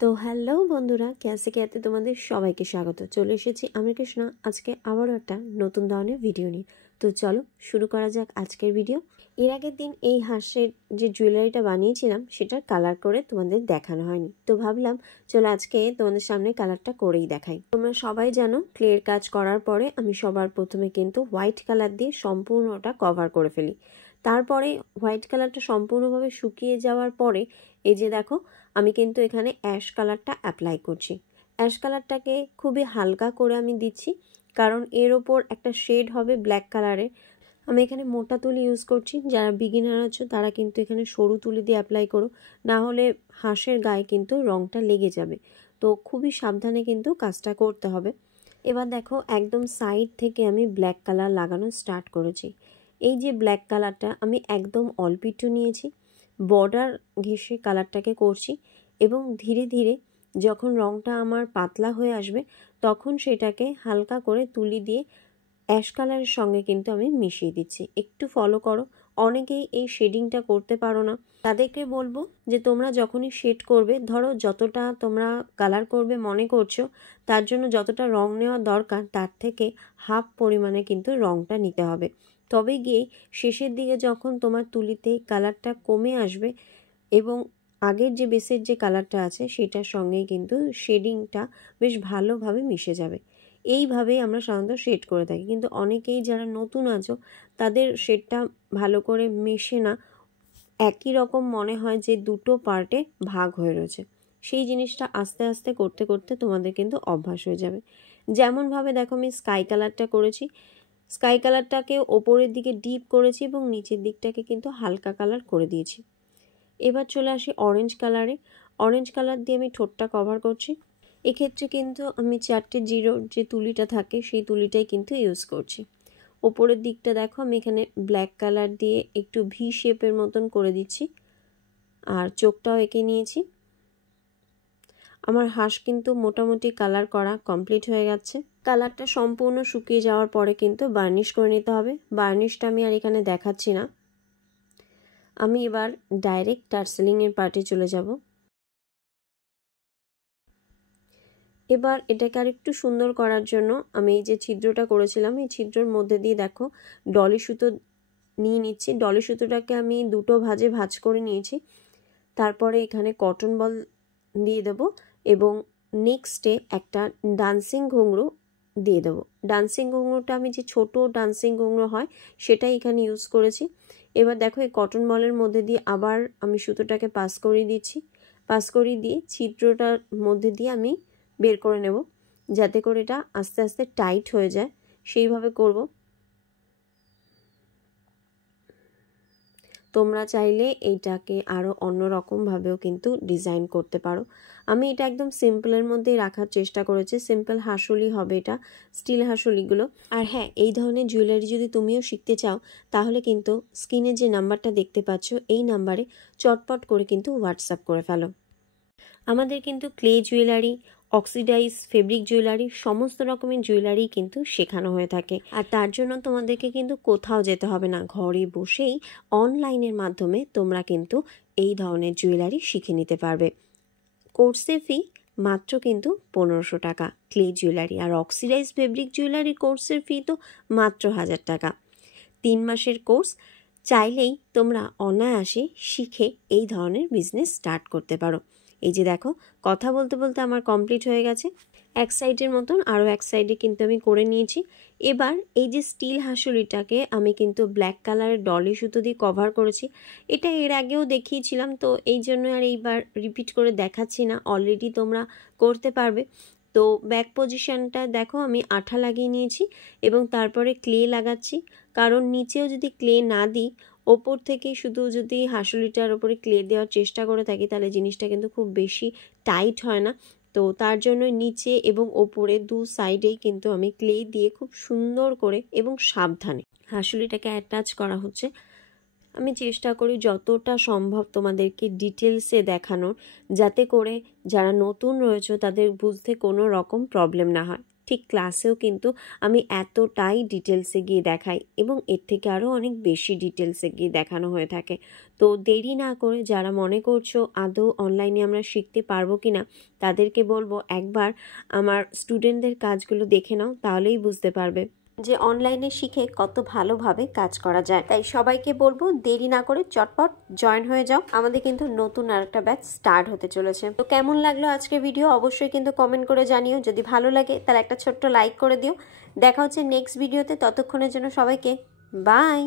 তো হ্যালো বন্ধুরা, ক্যাসে ক্যাতে তোমাদের সবাইকে স্বাগত। চলে এসেছি আমি কৃষ্ণা আজকে আবারও একটা নতুন ধরনের ভিডিও নিয়ে। তো চলো শুরু করা যাক আজকের ভিডিও। এর আগের দিন এই হাঁসের যে জুয়েলারিটা বানিয়েছিলাম সেটার কালার করে তোমাদের দেখানো হয়নি, তো ভাবলাম চলো আজকে তোমাদের সামনে কালারটা করেই দেখাই। তোমরা সবাই জানো ক্লের কাজ করার পরে আমি সবার প্রথমে কিন্তু হোয়াইট কালার দিয়ে সম্পূর্ণটা কভার করে ফেলি। তারপরে হোয়াইট কালারটা সম্পূর্ণভাবে শুকিয়ে যাওয়ার পরে এই যে দেখো আমি কিন্তু এখানে অ্যাশ কালারটা অ্যাপ্লাই করছি। অ্যাশ কালারটাকে খুবই হালকা করে আমি দিচ্ছি, কারণ এর ওপর একটা শেড হবে ব্ল্যাক কালারের। আমি এখানে মোটা তুলি ইউজ করছি, যারা বিগিনার আছো তারা কিন্তু এখানে সরু তুলি দিয়ে অ্যাপ্লাই করো, না হলে হাঁসের গায়ে কিন্তু রঙটা লেগে যাবে। তো খুবই সাবধানে কিন্তু কাজটা করতে হবে। এবার দেখো একদম সাইড থেকে আমি ব্ল্যাক কালার লাগানো স্টার্ট করেছি। এই যে ব্ল্যাক কালারটা আমি একদম অল্প একটু নিয়েছি, বর্ডার ঘেঁষে কালারটাকে করছি এবং ধীরে ধীরে যখন রঙটা আমার পাতলা হয়ে আসবে তখন সেটাকে হালকা করে তুলি দিয়ে অ্যাশ কালারের সঙ্গে কিন্তু আমি মিশিয়ে দিচ্ছি। একটু ফলো করো, অনেকেই এই শেডিংটা করতে পারো না, তাদেরকে বলবো যে তোমরা যখনই শেড করবে, ধরো যতটা তোমরা কালার করবে মনে করছো তার জন্য যতটা রং নেওয়া দরকার তার থেকে হাফ পরিমাণে কিন্তু রংটা নিতে হবে। তবে গিয়ে শেষের দিকে যখন তোমার তুলিতে কালারটা কমে আসবে এবং আগের যে বেসের যে কালারটা আছে সেটার সঙ্গেই কিন্তু শেডিংটা বেশ ভালোভাবে মিশে যাবে। এইভাবেই আমরা সাধারণত শেড করে থাকি, কিন্তু অনেকেই যারা নতুন আছো তাদের শেডটা ভালো করে মেশে না, একই রকম মনে হয় যে দুটো পার্টে ভাগ হয়ে রয়েছে। সেই জিনিসটা আস্তে আস্তে করতে করতে তোমাদের কিন্তু অভ্যাস হয়ে যাবে। যেমনভাবে দেখো আমি স্কাই কালারটা করেছি, স্কাই কালারটাকে ওপরের দিকে ডিপ করেছি এবং নিচের দিকটাকে কিন্তু হালকা কালার করে দিয়েছি। এবার চলে আসি অরেঞ্জ কালারে। অরেঞ্জ কালার দিয়ে আমি ঠোঁটটা কভার করছি। এক্ষেত্রে কিন্তু আমি 4টে জিরোর যে তুলিটা থাকে সেই তুলিটাই কিন্তু ইউজ করছি। ওপরের দিকটা দেখো আমি এখানে ব্ল্যাক কালার দিয়ে একটু ভি শেপের মতন করে দিচ্ছি, আর চোখটাও এঁকে নিয়েছি। আমার হাঁস কিন্তু মোটামুটি কালার করা কমপ্লিট হয়ে গেছে। কালারটা সম্পূর্ণ শুকিয়ে যাওয়ার পরে কিন্তু বার্নিশ করে নিতে হবে। বার্নিশটা আমি আর এখানে দেখাচ্ছি না, আমি এবার ডাইরেক্ট টার্সেলিংয়ের পার্টে চলে যাব। এবার এটাকে আর একটু সুন্দর করার জন্য আমি এই যে ছিদ্রটা করেছিলাম এই ছিদ্রর মধ্যে দিয়ে দেখো ডলি সুতো নিয়ে নিচ্ছি। ডলি সুতোটাকে আমি দুটো ভাঁজে ভাঁজ করে নিয়েছি। তারপরে এখানে কটন বল দিয়ে দেবো এবং নেক্সটে একটা ডান্সিং ঘুঙরু দিয়ে দেবো। ডান্সিং ঘুঙরুটা আমি যে ছোট ডান্সিং ঘুঙরু হয় সেটাই এখানে ইউজ করেছি। এবার দেখো এই কটন বলের মধ্যে দিয়ে আবার আমি সুতোটাকে পাস করিয়ে দিচ্ছি। পাস করিয়ে দিয়ে ছিদ্রটার মধ্যে দিয়ে আমি বের করে নেব, যাতে করে এটা আস্তে আস্তে টাইট হয়ে যায়, সেইভাবে করব। তোমরা চাইলে এইটাকে আরও অন্যরকমভাবেও কিন্তু ডিজাইন করতে পারো। আমি এটা একদম সিম্পলের মধ্যেই রাখার চেষ্টা করেছি। সিম্পল হাঁসুলি হবে এটা, স্টিল হাঁসুলিগুলো। আর হ্যাঁ, এই ধরনের জুয়েলারি যদি তুমিও শিখতে চাও তাহলে কিন্তু স্ক্রিনে যে নাম্বারটা দেখতে পাচ্ছ এই নাম্বারে চটপট করে কিন্তু হোয়াটসঅ্যাপ করে ফেলো। আমাদের কিন্তু clay jewellery, oxidise fabric jewellery, সমস্ত রকমের জুয়েলারি কিন্তু শেখানো হয়ে থাকে। আর তার জন্য তোমাদেরকে কিন্তু কোথাও যেতে হবে না, ঘরে বসেই অনলাইনের মাধ্যমে তোমরা কিন্তু এই ধরনের জুয়েলারি শিখে নিতে পারবে। কোর্সের ফি মাত্র কিন্তু 1500 টাকা ক্লে জুয়েলারি, আর অক্সিডাইজ ফেব্রিক জুয়েলারি কোর্সের ফি তো মাত্র 1000 টাকা। 3 মাসের কোর্স, চাইলেই তোমরা অনায়াসে শিখে এই ধরনের বিজনেস স্টার্ট করতে পারো। এই যে দেখো কথা বলতে বলতে আমার কমপ্লিট হয়ে গেছে। এক সাইডের মতন আরও এক সাইডে কিন্তু আমি করে নিয়েছি। এবার এই যে স্টিল হাঁসুলিটাকে আমি কিন্তু ব্ল্যাক কালারের ডলি সুতো দিয়ে কভার করেছি। এটা এর আগেও দেখিয়েছিলাম, তো এই জন্য আর এইবার রিপিট করে দেখাচ্ছি না, অলরেডি তোমরা করতে পারবে। তো ব্যাক পজিশনটা দেখো আমি আঠা লাগিয়ে নিয়েছি এবং তারপরে ক্লে লাগাচ্ছি, কারণ নিচেও যদি ক্লে না দিই, ওপর থেকে শুধু যদি হাঁসুলিটার ওপরে ক্লে দেওয়ার চেষ্টা করে থাকি তাহলে জিনিসটা কিন্তু খুব বেশি টাইট হয় না। তো তার জন্য নিচে এবং ওপরে দু সাইডেই কিন্তু আমি ক্লে দিয়ে খুব সুন্দর করে এবং সাবধানে হাঁসুলিটাকে অ্যাটাচ করা হচ্ছে। আমি চেষ্টা করি যতটা সম্ভব তোমাদেরকে ডিটেলসে দেখানোর, যাতে করে যারা নতুন রয়েছে তাদের বুঝতে কোনো রকম প্রবলেম না হয়। ঠিক ক্লাসেও কিন্তু আমি এতটাই ডিটেলসে গিয়ে দেখাই এবং এর থেকে আরও অনেক বেশি ডিটেলসে গিয়ে দেখানো হয়ে থাকে। তো দেরি না করে যারা মনে করছো আদৌ অনলাইনে আমরা শিখতে পারবো কিনা, তাদেরকে বলবো একবার আমার স্টুডেন্টদের কাজগুলো দেখে নাও, তাহলেই বুঝতে পারবে যে অনলাইনে শিখে কত ভালোভাবে কাজ করা যায়। তাই সবাইকে বলবো দেরি না করে চটপট জয়েন হয়ে যাও। আমাদের কিন্তু নতুন আরেকটা ব্যাচ স্টার্ট হতে চলেছে। তো কেমন লাগলো আজকের ভিডিও অবশ্যই কিন্তু কমেন্ট করে জানিও। যদি ভালো লাগে তাহলে একটা ছোট্ট লাইক করে দিও। দেখা হচ্ছে নেক্সট ভিডিওতে, ততক্ষণের জন্য সবাইকে বাই।